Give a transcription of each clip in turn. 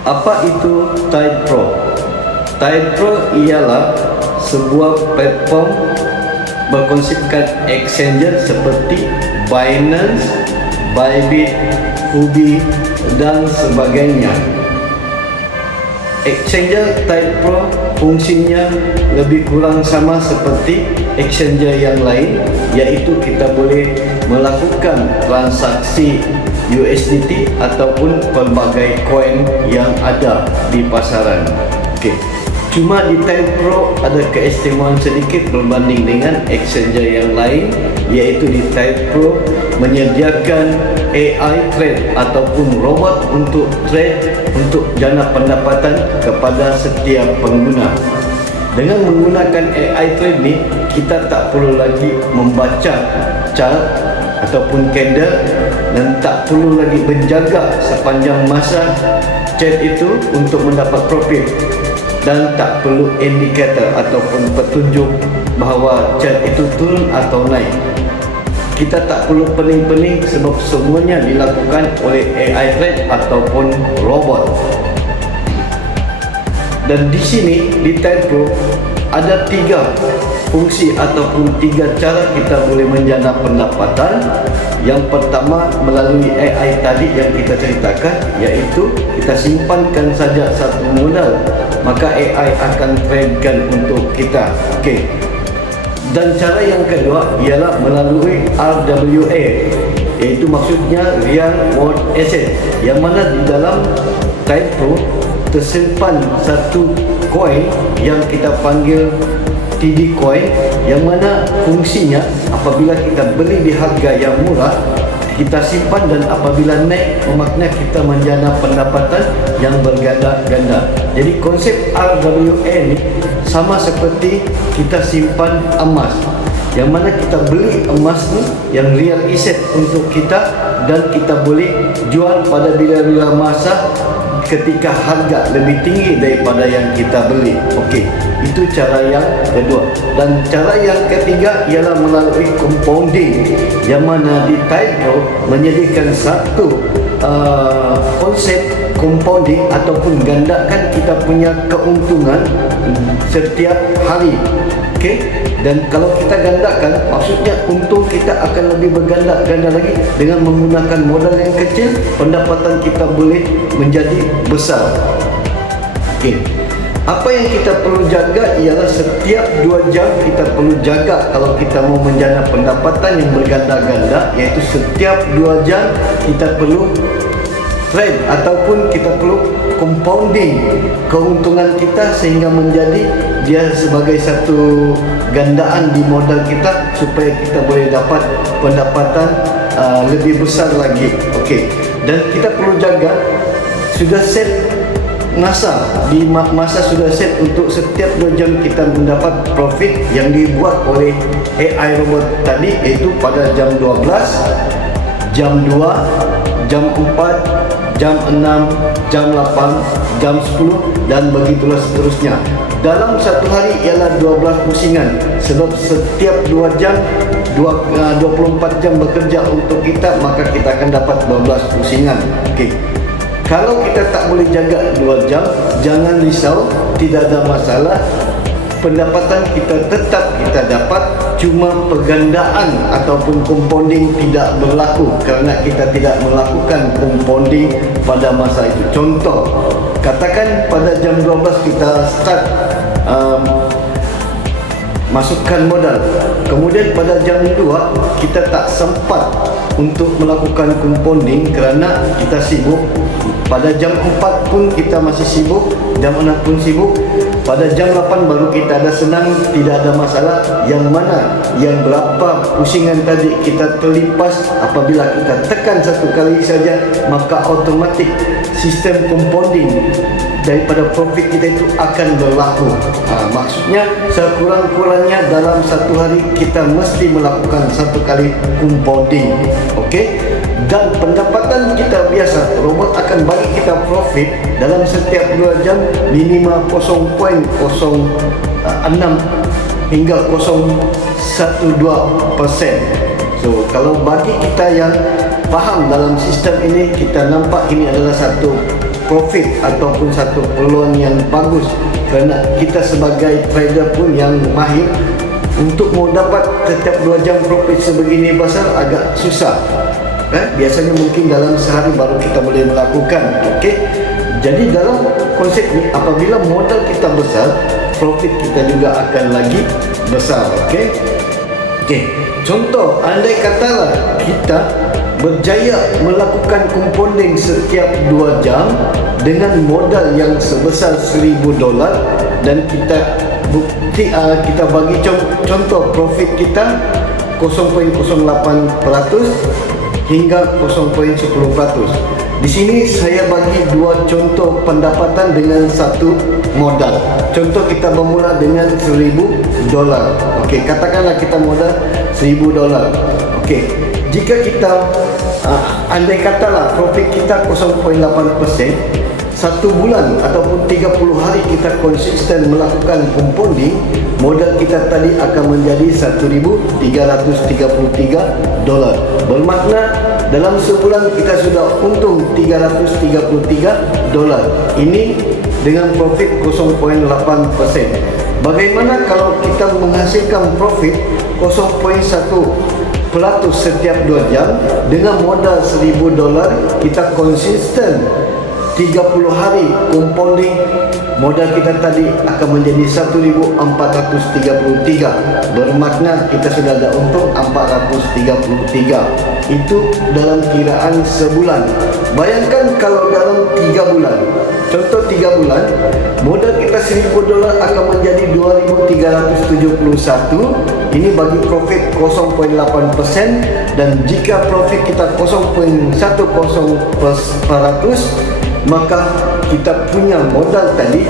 Apa itu Tide Pro? Tide Pro ialah sebuah platform berkonsepkan exchanger seperti Binance, Bybit, Huobi dan sebagainya. Exchanger Tide Pro fungsinya lebih kurang sama seperti exchanger yang lain, iaitu kita boleh melakukan transaksi USDT ataupun pelbagai koin yang ada di pasaran. Okey. Cuma di Tide Pro ada keistimewaan sedikit berbanding dengan exchanger yang lain, iaitu di Tide Pro menyediakan AI trade ataupun robot untuk trade untuk jana pendapatan kepada setiap pengguna. Dengan menggunakan AI trade ni, kita tak perlu lagi membaca chart ataupun candle dan tak perlu lagi menjaga sepanjang masa chart itu untuk mendapat profit, dan tak perlu indikator ataupun petunjuk bahawa chart itu turun atau naik. Kita tak perlu pening-pening sebab semuanya dilakukan oleh AI trade ataupun robot. Dan di sini di Tide Pro ada 3 fungsi ataupun 3 cara kita boleh menjana pendapatan. Yang pertama melalui AI tadi yang kita ceritakan, iaitu kita simpankan saja satu modal, maka AI akan tradekan untuk kita. Okey. Dan cara yang kedua ialah melalui RWA, iaitu maksudnya Real World Asset, yang mana di dalam Tide Pro tersimpan satu koin yang kita panggil TD Coin, yang mana fungsinya apabila kita beli di harga yang murah, kita simpan, dan apabila naik bermakna kita menjana pendapatan yang berganda-ganda. Jadi konsep RWA ni sama seperti kita simpan emas, yang mana kita beli emas ni yang real asset untuk kita, dan kita boleh jual pada bila-bila masa ketika harga lebih tinggi daripada yang kita beli. Okey, itu cara yang kedua. Dan cara yang ketiga ialah melalui compounding, yang mana di Tide Pro menyediakan satu konsep compounding ataupun gandakan kita punya keuntungan setiap hari. Okey, dan kalau kita gandakan, maksudnya untung kita akan lebih berganda-ganda lagi. Dengan menggunakan modal yang kecil, pendapatan kita boleh menjadi besar. Okey, apa yang kita perlu jaga ialah setiap 2 jam kita perlu jaga kalau kita mau menjana pendapatan yang berganda-ganda, iaitu setiap 2 jam kita perlu trade ataupun kita perlu compounding keuntungan kita sehingga menjadi dia sebagai satu gandaan di modal kita, supaya kita boleh dapat pendapatan lebih besar lagi. Okey, dan kita perlu jaga sudah set masa, di masa sudah set untuk setiap 2 jam kita mendapat profit yang dibuat oleh AI robot tadi, iaitu pada jam 12, jam 2, jam 4, jam 6, jam 8, jam 10 dan begitulah seterusnya. Dalam satu hari ialah 12 pusingan, sebab setiap 2 jam 24 jam bekerja untuk kita, maka kita akan dapat 12 pusingan. Okey. Kalau kita tak boleh jaga 2 jam, jangan risau, tidak ada masalah. Pendapatan kita tetap kita dapat, cuma pergandaan ataupun compounding tidak berlaku kerana kita tidak melakukan compounding pada masa itu. Contoh, katakan pada jam 12 kita start masukkan modal, kemudian pada jam 2 kita tak sempat untuk melakukan compounding kerana kita sibuk. Pada jam 4 pun kita masih sibuk, jam 6 pun sibuk. Pada jam 8 baru kita ada senang, tidak ada masalah. Yang mana yang berapa pusingan tadi kita terlipas, apabila kita tekan satu kali saja, maka otomatik sistem compounding daripada profit kita itu akan berlaku. Maksudnya sekurang-kurangnya dalam satu hari kita mesti melakukan satu kali compounding. Okey, dan pendapatan kita biasa, robot akan bagi kita profit dalam setiap 2 jam minimal 0.06 hingga 0.12%. So kalau bagi kita yang faham dalam sistem ini, kita nampak ini adalah satu profit ataupun satu peluang yang bagus, kerana kita sebagai trader pun yang mahir untuk mau dapat setiap 2 jam profit sebegini besar agak susah. Biasanya mungkin dalam sehari baru kita boleh melakukan. Jadi dalam konsep ini, apabila modal kita besar, profit kita juga akan lagi besar. Contoh, andai katalah kita berjaya melakukan compounding setiap 2 jam dengan modal yang sebesar $1,000, dan kita bagi contoh profit kita 0.08% hingga 0.10%. Di sini saya bagi 2 contoh pendapatan dengan satu modal. Contoh, kita bermula dengan $1,000. Katakanlah kita modal $1,000. Jika kita andai katalah profit kita 0.8%, 1 bulan ataupun 30 hari kita konsisten melakukan compounding, modal kita tadi akan menjadi $1,333. Bermakna dalam sebulan kita sudah untung $333. Ini dengan profit 0.8%. Bagaimana kalau kita menghasilkan profit 0.1% setiap 2 jam dengan modal $1,000, kita konsisten 30 hari compounding, modal kita tadi akan menjadi 1.433. Bermakna kita sudah ada untung 433. Itu dalam kiraan sebulan. Bayangkan kalau dalam 3 bulan. Contoh 3 bulan, modal kita $1,000 akan menjadi 2.371. Ini bagi profit 0.8%, dan jika profit kita 0.10%, maka kita punya modal tadi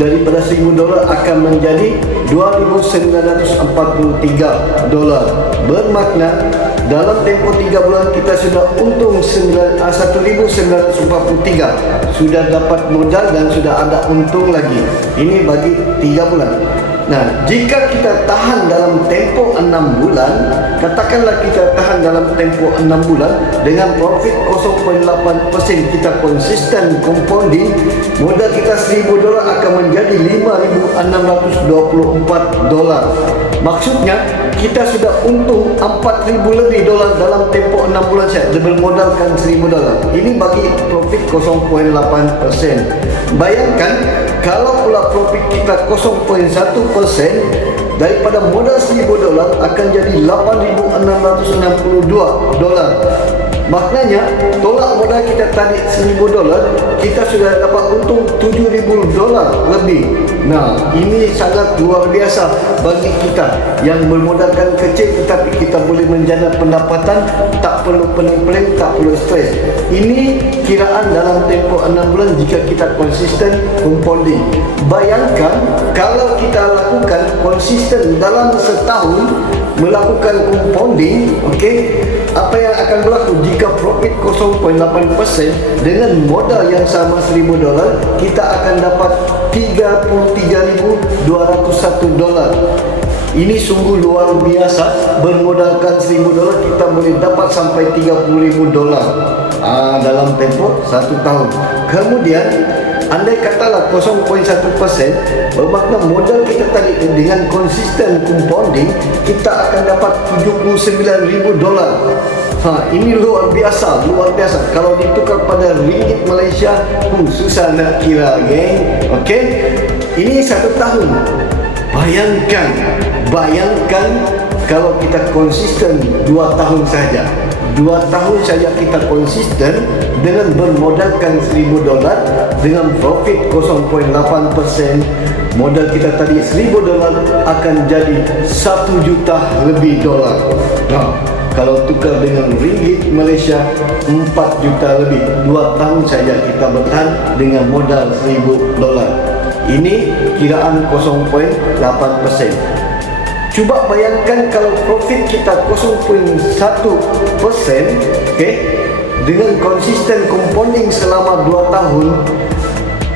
daripada $1,000 akan menjadi $2,943. Bermakna dalam tempoh 3 bulan kita sudah untung 1.943. Sudah dapat modal dan sudah ada untung lagi. Ini bagi 3 bulan. Nah, jika kita tahan dalam tempoh 6 bulan, katakanlah kita tahan dalam tempoh 6 bulan dengan profit 0.8%, kita konsisten compounding, modal kita $1,000 akan menjadi $5.624. Maksudnya kita sudah untung $4,000 lebih dalam tempoh 6 bulan saya bermodalkan $1,000. Ini bagi profit 0.8%. Bayangkan kalau pula profit kita 0.1%, daripada modal $1,000 akan jadi $8.662. Maknanya tolak modal kita tadi $1,000, kita sudah dapat untung $7,000 lebih. Nah, ini sangat luar biasa bagi kita yang bermodalkan kecil tetapi kita boleh menjana pendapatan, tak perlu pening-pening, tak perlu stres. Ini kiraan dalam tempoh 6 bulan jika kita konsisten compounding. Bayangkan kalau kita lakukan konsisten dalam setahun melakukan compounding, apa yang akan berlaku jika profit 0.8% dengan modal yang sama $1,000, kita akan dapat $33.201. Ini sungguh luar biasa. Bermodalkan $1,000 kita boleh dapat sampai $30.000 dalam tempoh 1 tahun. Kemudian andai katalah 0.1%, bermakna modal kita tadi dengan konsisten compounding kita akan dapat $79.000. Ini luar biasa. Kalau ditukar pada ringgit Malaysia, susah nak kira, geng. Ini 1 tahun. Bayangkan kalau kita konsisten 2 tahun saja. 2 tahun saja kita konsisten dengan bermodalkan $1,000 dengan profit 0.8%. Modal kita tadi $1,000 akan jadi $1 juta lebih. Kalau tukar dengan ringgit Malaysia, 4 juta lebih. 2 tahun saja kita bertahan dengan modal $1,000. Ini kiraan 0.8%. Cuba bayangkan kalau profit kita 0.1%, dengan konsisten compounding selama 2 tahun,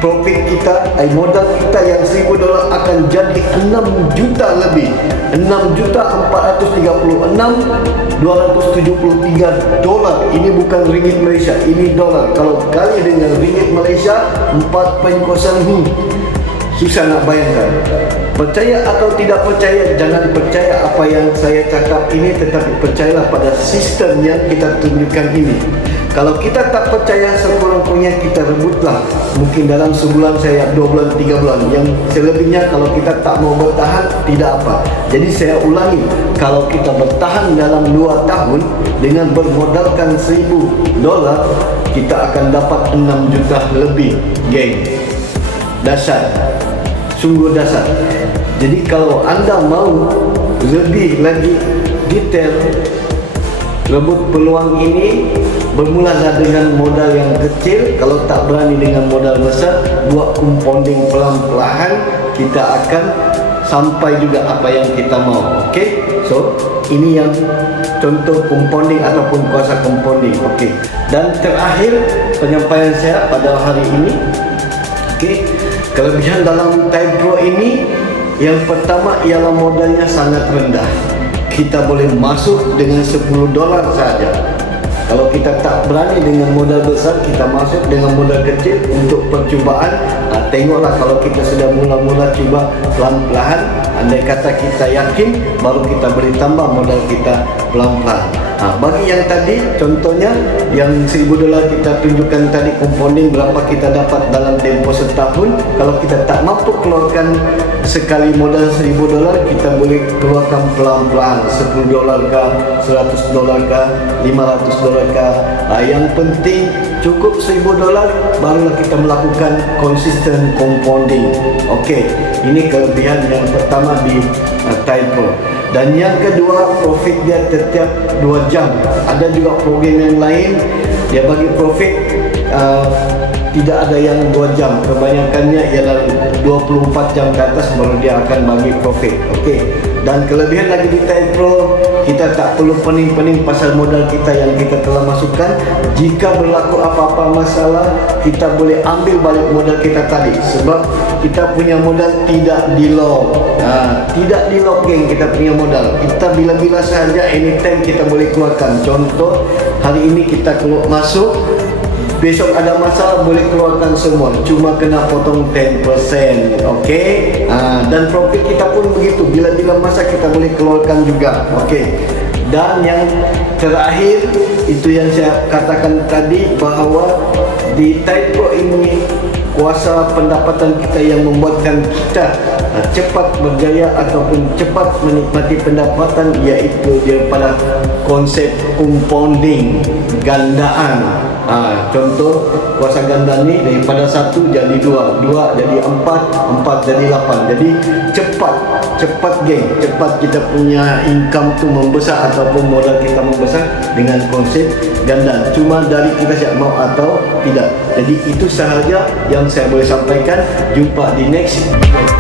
profit kita, modal kita yang $1,000 akan jadi 6 juta lebih. 6.436.273 dolar. Ini bukan ringgit Malaysia, ini dolar. Kalau kali dengan ringgit Malaysia 4.0, susah nak bayangkan. Percaya atau tidak percaya, jangan percaya apa yang saya cakap ini, tetapi percayalah pada sistem yang kita tunjukkan ini. Kalau kita tak percaya, sekurang-kurangnya kita rebutlah. Mungkin dalam sebulan saya 2 bulan, 3 bulan. Yang selebihnya kalau kita tak mau bertahan, tidak apa. Jadi saya ulangi, kalau kita bertahan dalam 2 tahun dengan bermodalkan $1,000, kita akan dapat 6 juta lebih, geng. Dasar, sungguh dasar. Jadi kalau anda mau lebih lagi detail rebut peluang ini, bermulalah dengan modal yang kecil. Kalau tak berani dengan modal besar, buat compounding pelan-pelan, kita akan sampai juga apa yang kita mau. Okey, so ini yang contoh compounding ataupun kuasa compounding. Okey, dan terakhir penyampaian saya pada hari ini. Okey, kelebihan dalam Tide Pro ini, yang pertama ialah modalnya sangat rendah. Kita boleh masuk dengan $10 saja. Kalau kita tak berani dengan modal besar, kita masuk dengan modal kecil untuk percubaan. Tengoklah kalau kita sudah mula-mula cuba pelan-pelan, andai kata kita yakin, baru kita boleh tambah modal kita pelan-pelan. Bagi yang tadi, contohnya yang $1,000 kita tunjukkan tadi, compounding berapa kita dapat dalam tempoh setahun. Kalau kita tak mampu keluarkan sekali modal $1,000, kita boleh keluarkan pelan-pelan, $10 kah, $100 kah, $500 kah. Yang penting cukup $1,000, barulah kita melakukan konsisten compounding. Okey, ini kelebihan yang pertama di Tide Pro. Dan yang kedua, profit dia setiap 2 jam. Ada juga program yang lain, dia bagi profit tidak ada yang 2 jam. Kebanyakannya ialah 24 jam ke atas baru dia akan bagi profit. Okey. Dan kelebihan lagi di Tide Pro, kita tak perlu pening-pening pasal modal kita yang kita telah masukkan. Jika berlaku apa-apa masalah, kita boleh ambil balik modal kita tadi, sebab kita punya modal tidak di lock. Tidak di lock, geng. Kita punya modal, kita bila-bila saja, anytime kita boleh keluarkan. Contoh, hari ini kita keluar masuk, besok ada masalah boleh keluarkan semua, cuma kena potong 10%. Okey, dan profit kita pun begitu, bila-bila masa kita boleh keluarkan juga. Okey, dan yang terakhir itu yang saya katakan tadi, bahawa di Tide Pro ini kuasa pendapatan kita yang membuatkan kita cepat berjaya ataupun cepat menikmati pendapatan, iaitu daripada konsep compounding, gandaan. Contoh kuasa ganda ni, daripada 1 jadi 2, 2 jadi 4, 4 jadi 8. Jadi cepat geng, cepat kita punya income tu membesar ataupun modal kita membesar dengan konsep ganda. Cuma dari kita siap mau atau tidak. Jadi itu sahaja yang saya boleh sampaikan. Jumpa di next video.